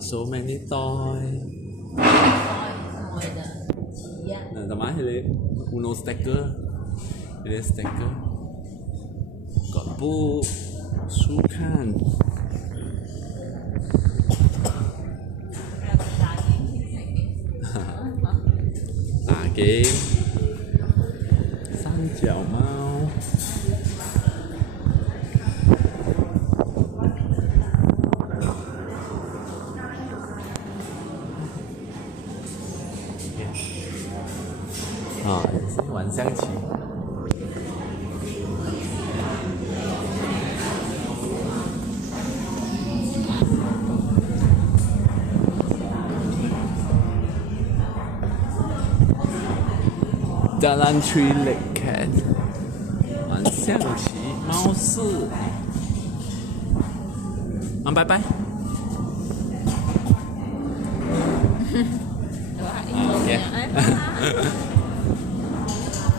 So many toy. Ngồi的几样。Nah, teman ini Uno sticker. Ini sticker. Got book, 书看。打 game， 三脚猫。啊，也是玩象棋。Jalan Tree Lake Cat， 玩象棋，猫式。拜拜。OK。